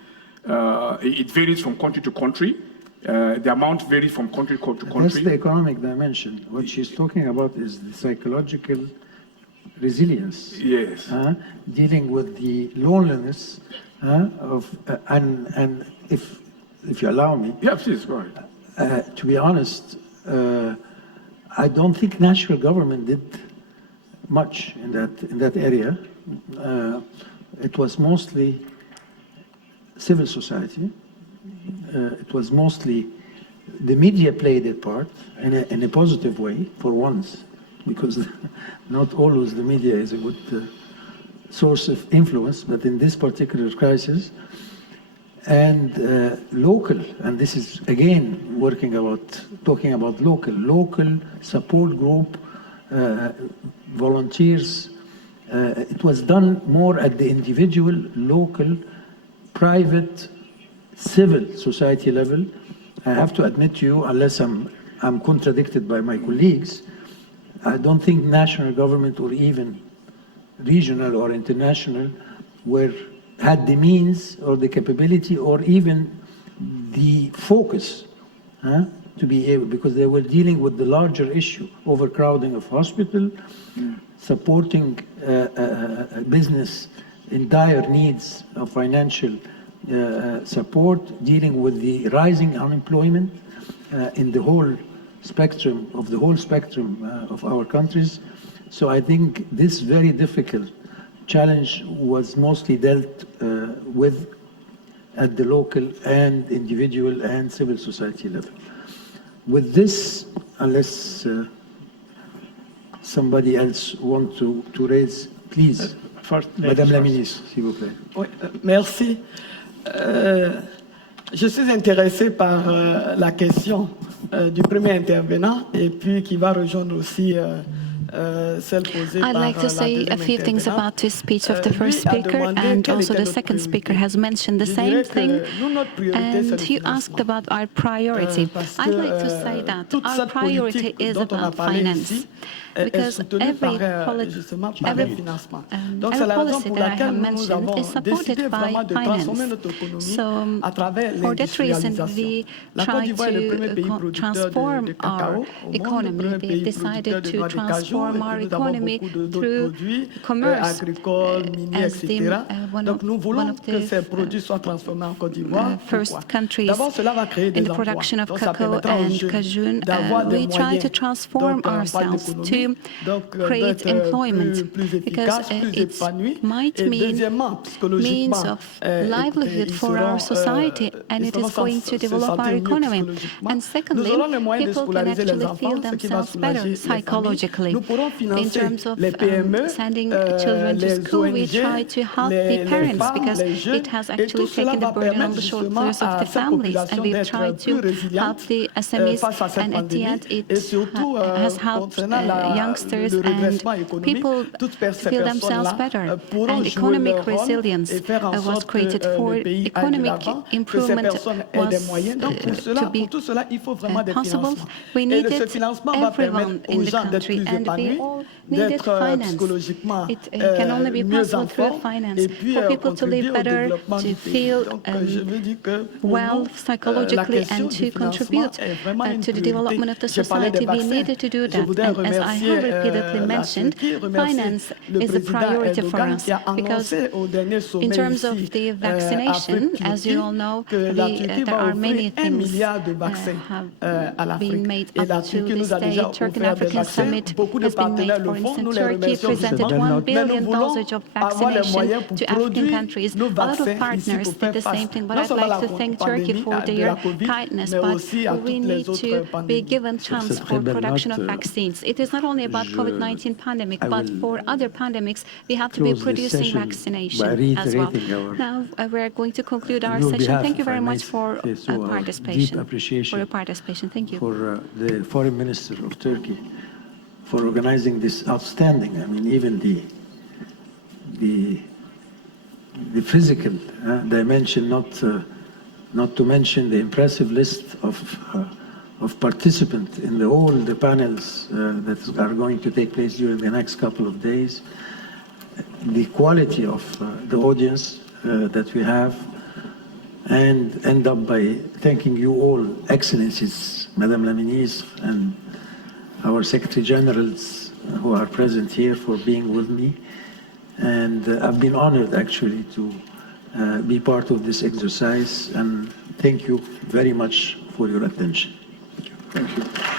It varies from country to country. The amount varies from country to country. That's the economic dimension. What she's talking about is the psychological resilience. Yes. Dealing with the loneliness of and if you allow me. Yeah, please go ahead. To be honest, I don't think national government did much in that area. It was mostly civil society. It was mostly the media played a part in a positive way for once, because not always the media is a good source of influence, but in this particular crisis, and local, and this is again talking about local support group, volunteers. It was done more at the individual, local, private, civil society level. I have to admit to you, unless I'm contradicted by my colleagues, I don't think national government or even regional or international had the means or the capability or even the focus to be able, because they were dealing with the larger issue, overcrowding of hospital, supporting business in dire needs of financial support, dealing with the rising unemployment in the whole spectrum of our countries. So I think this very difficult challenge was mostly dealt with at the local and individual and civil society level. With this, unless somebody else wants to raise, please. Madame la Ministre, s'il vous plaît. Oui, merci. Je suis intéressé par la question du premier intervenant et puis qui va rejoindre aussi celle posée I'd par like to say a few things about the speech of the first speaker, and also the second speaker has mentioned the same thing, and you asked about our priority. I'd like to say that our priority is about finance, because every policy that I have mentioned is supported by finance. So for that reason, we try to transform our economy. We decided to transform our economy through commerce as one of the first countries in the production of cacao and cajun. We try to transform ourselves to create employment, because it might mean means of livelihood for our society, and it is going to develop our economy. And secondly, people can actually feel themselves better psychologically. In terms of sending children to school, we try to help the parents, because it has actually taken the burden on the shoulders of the families, and we've tried to help the SMEs, and at the end it has helped youngsters and people feel themselves better. And economic resilience was created for economic improvement was to be possible. We needed everyone in the country, and we all needed finance. It can only be possible through finance. For people to live better, to feel well psychologically, and to contribute to the development of the society, we needed to do that. And as I have repeatedly mentioned, finance is a priority for us, because in terms of the vaccination, as you all know, there are many things have been made up to this day. Turkey African Summit has been made. For instance, Turkey presented 1 billion dosage of vaccination to African countries. A lot of partners did the same thing, but I'd like to thank Turkey for their kindness. But we need to be given chance for production of vaccines. It is not only about COVID-19 pandemic, but for other pandemics, we have to be producing vaccination as well. Now we're going to conclude our session. Thank you very much for participation. Deep appreciation for your participation. Thank you. For the Foreign Minister of Turkey for organizing this outstanding. I mean, even the the physical dimension, not to mention the impressive list of participants in all the panels that are going to take place during the next couple of days, the quality of the audience that we have, and end up by thanking you all, Excellencies, Madame la Ministre, and our Secretary Generals who are present here for being with me. And I've been honored actually to be part of this exercise, and thank you very much for your attention. Thank you.